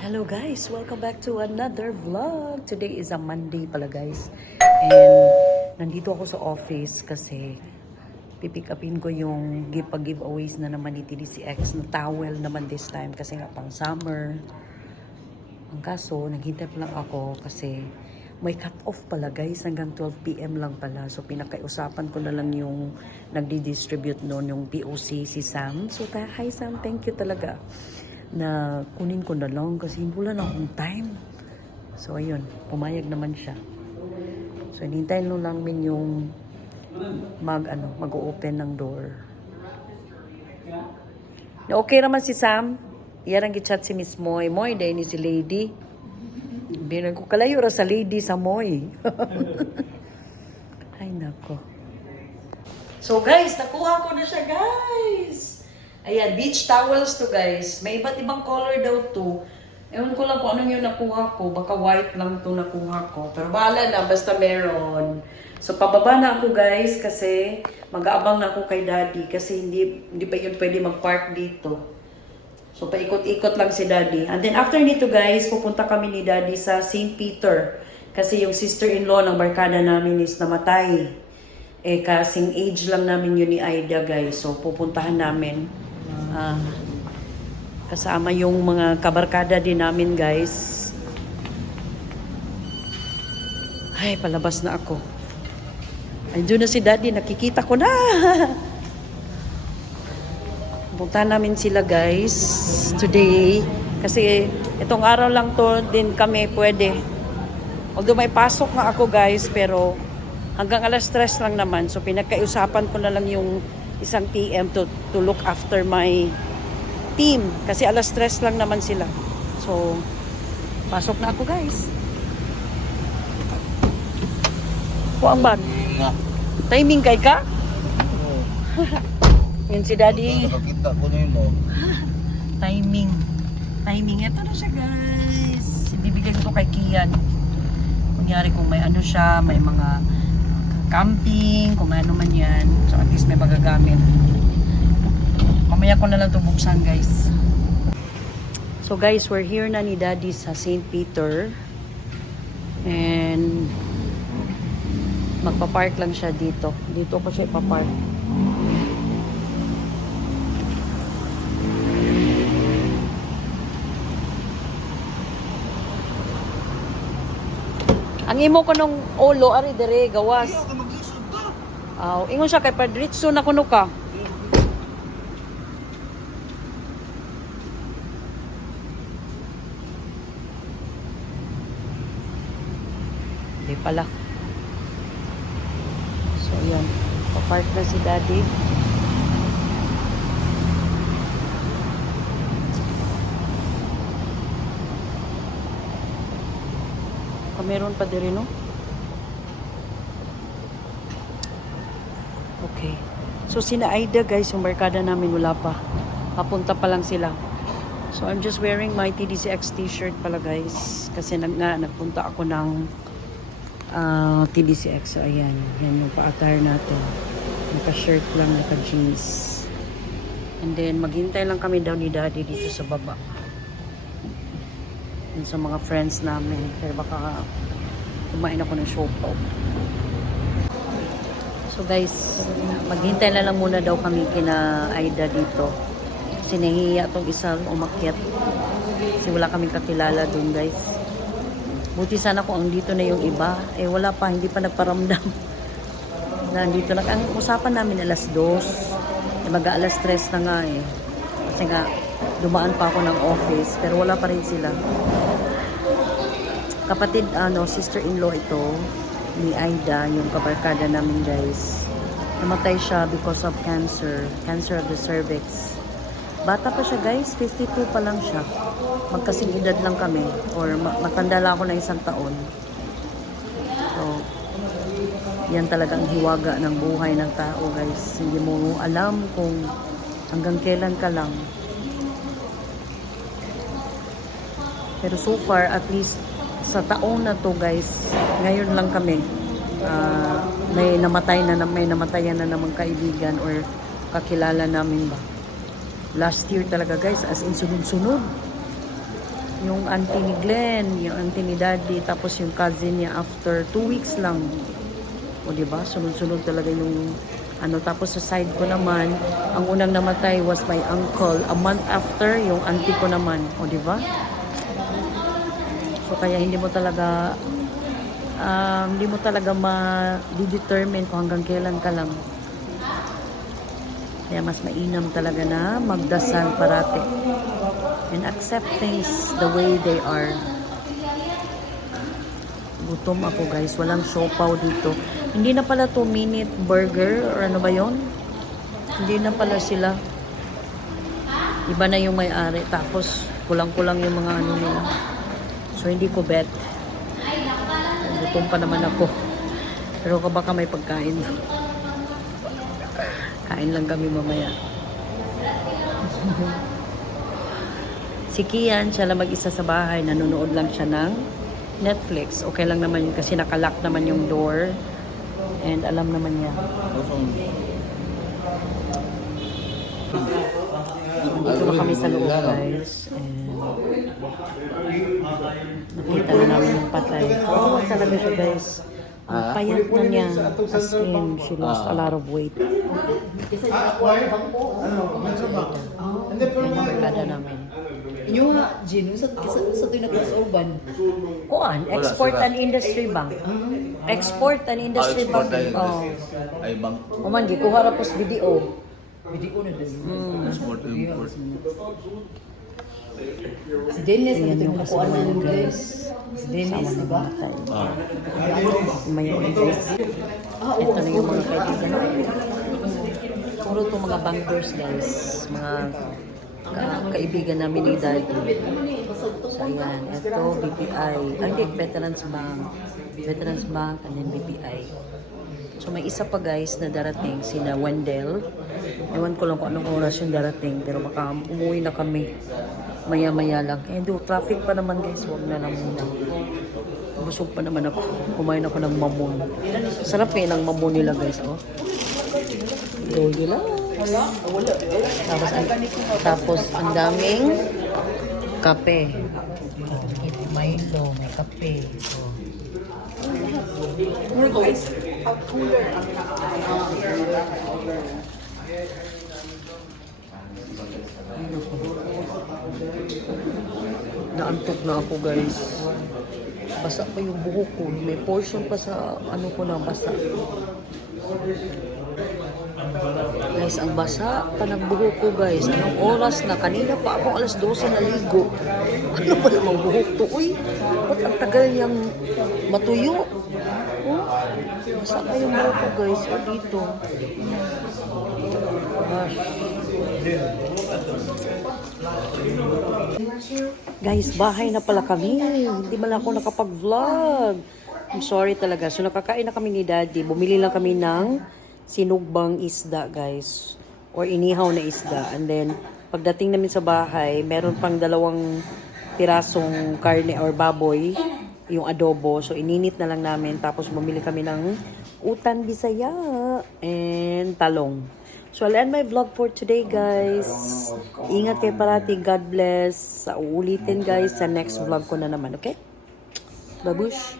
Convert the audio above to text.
Hello guys, welcome back to another vlog. Today is a Monday pala guys. And nandito ako sa office kasi pipick upin ko yung give giveaways na naman ni TDCX na towel naman this time kasi nga pang summer. Ang kaso, naghintay pa lang ako kasi may cut-off pala guys hanggang 12pm lang pala. So pinakaiusapan ko na lang yung nagdi-distribute noon yung POC si Sam. So hi Sam, thank you talaga na kunin ko na lang kasi wala na akong time. So ayun, pumayag naman siya. So hinintay lang namin yung mag ano, mag-open ng door. Na okay naman si Sam. Iyarang gichat si Miss Moy. Moy, dahil ni si Lady. Bilang ko kalayo ra sa Lady sa Moy. Ay nako. So guys, nakuha ko na siya guys. Ayan, beach towels to guys. May iba't ibang color daw to. Ewan ko lang kung anong yung nakuha ko. Baka white lang to nakuha ko. Pero bahala na, basta meron. So, pababa na ako guys kasi mag-aabang na ako kay daddy kasi hindi, hindi pa yun pwede mag-park dito. So, paikot-ikot lang si daddy. And then, after nito guys, pupunta kami ni daddy sa St. Peter. Kasi yung sister-in-law ng barkada namin is namatay. Eh, kasing age lang namin yun ni Aida guys. So, pupuntahan namin. Ah, kasama yung mga kabarkada din namin guys. Ay, palabas na ako. Ayun na si daddy, nakikita ko na. Punta namin sila guys today. Kasi itong araw lang to din kami pwede. Although may pasok na ako guys, pero hanggang alas 3 lang naman. So pinagkaiusapan ko na lang yung isang PM to, to look after my team. Kasi alas 3 lang naman sila. So, pasok na ako guys. Kuang bag. Timing kay ka? Yun si daddy. Nakakita ko na yun, oh. Timing. Timing. Ito na siya, guys. Ibibigay ko kay Kian. Kunyari kung may ano siya, may mga camping, kung ano man yan. So at least may magagamit. Mamaya ko na lang ito buksan, guys. So guys, we're here na ni Daddy sa St. Peter. And magpa-park lang siya dito. Dito ko siya ipapark. Ang imo ko nung ulo, ari dire, gawas. Ayaw ka maglisod ka. Aw, ingon siya kay Padritso na kuno ka. Hindi pala. So, yan. Papark na si Daddy. Ah, meron pa din no? Okay. So, sina Aida guys, yung barkada namin wala pa. Papunta pa lang sila. So, I'm just wearing my TDCX t-shirt pala guys. Kasi nag, nga, nagpunta ako ng ah, TDCX. So, ayan. Yan yung pa-attire natin. Naka-shirt lang, naka-jeans. And then, maghintay lang kami daw ni Daddy dito sa baba. Yun sa mga friends namin. Pero baka kumain ako ng siopaw. So guys, maghintay na lang muna daw kami kina Aida dito. Sinahiya tong isang umakyat. Kasi wala kaming kakilala dun guys. Buti sana kung andito na yung iba. Eh wala pa, hindi pa nagparamdam. na andito lang. Ang usapan namin alas dos. Eh mag alas tres na nga eh. Kasi nga, dumaan pa ako ng office. Pero wala pa rin sila. Kapatid, ano, sister-in-law ito ni Aida, yung kabarkada namin guys. Namatay siya because of cancer. Cancer of the cervix. Bata pa siya guys, 52 pa lang siya. Magkasing edad lang kami. Or ma- matanda lang ako na isang taon. So, yan talagang hiwaga ng buhay ng tao guys. Hindi mo alam kung hanggang kailan ka lang. Pero so far, at least sa taong na to guys, ngayon lang kami ah, may namatay na may namatayan na namang kaibigan or kakilala namin ba. Last year talaga guys, as in sunod-sunod. yung auntie ni Glenn, yung auntie ni Daddy, tapos yung cousin niya after two weeks lang. O di ba? Sunod-sunod talaga yung ano tapos sa side ko naman, ang unang namatay was my uncle. A month after, yung auntie ko naman. O di ba? So kaya hindi mo talaga um, hindi mo talaga ma-determine kung hanggang kailan ka lang. Kaya mas mainam talaga na magdasal parati and accept things the way they are. Gutom ako guys, walang siopaw dito. Hindi na pala 2 minute burger or ano ba yon? Hindi na pala sila. Iba na yung may-ari. Tapos kulang-kulang yung mga ano nila. So hindi ko bet. Gutom pa naman ako. Pero ka baka may pagkain. Kain lang kami mamaya. si Kian, siya lang mag-isa sa bahay. Nanonood lang siya ng Netflix. Okay lang naman yun kasi nakalock naman yung door. And alam naman niya. Dito na kami sa loob guys. And nakita na namin yung patay. Oo, talaga siya guys. Ang payat na niya. As in, she lost a lot of weight. Yan ang barkada namin. Inyo nga, Jin, sa, sa, sa tuwing natin sa urban. Kuan, export and industry bank. Export and industry Export bank. Oh. Ay, bang. Uman, gikuha ra po sa video. Hindi ko na din. Export, import. Si Dennis, Ayan ito yung na ng guys. Si Dennis, di ba? Ah. May guys. Ah, Ito na yung mga kaibigan namin. Puro itong mga bankers guys. Mga ka- kaibigan namin ni Daddy. So ayan, ito BPI. Ay, hindi, Veterans Bank. Veterans Bank and then BPI. So may isa pa guys na darating, sina Wendell. Ewan ko lang kung anong oras yung darating, pero baka umuwi na kami. Maya-maya lang. Eh, do, traffic pa naman guys, huwag na lang muna. Busog pa naman ako. Kumain ako ng mamon. Sarap eh ng mamon nila guys, oh. Gold nila. Tapos, ang, tapos ang daming kape. Oh, may Milo, may kape. Oh. Naantok na ako guys. Basa pa yung buhok ko. May portion pa sa ano ko na basa. Guys, ang basa pa ng buhok ko guys. Anong oras na? Kanina pa ako alas 12 na ligo. Ano ba namang buhok to? Uy, ba't ang tagal niyang matuyo? Oh, basa pa yung guys. O dito. Gosh. Guys, bahay na pala kami. Hindi man ako nakapag-vlog. I'm sorry talaga. So, nakakain na kami ni Daddy. Bumili lang kami ng sinugbang isda, guys. Or inihaw na isda. And then, pagdating namin sa bahay, meron pang dalawang pirasong karne or baboy, yung adobo. So, ininit na lang namin. Tapos, bumili kami ng utan bisaya and talong. So, I'll end my vlog for today, guys. Ingat kayo parati. God bless. Sa uulitin, guys, sa next vlog ko na naman, okay? Babush!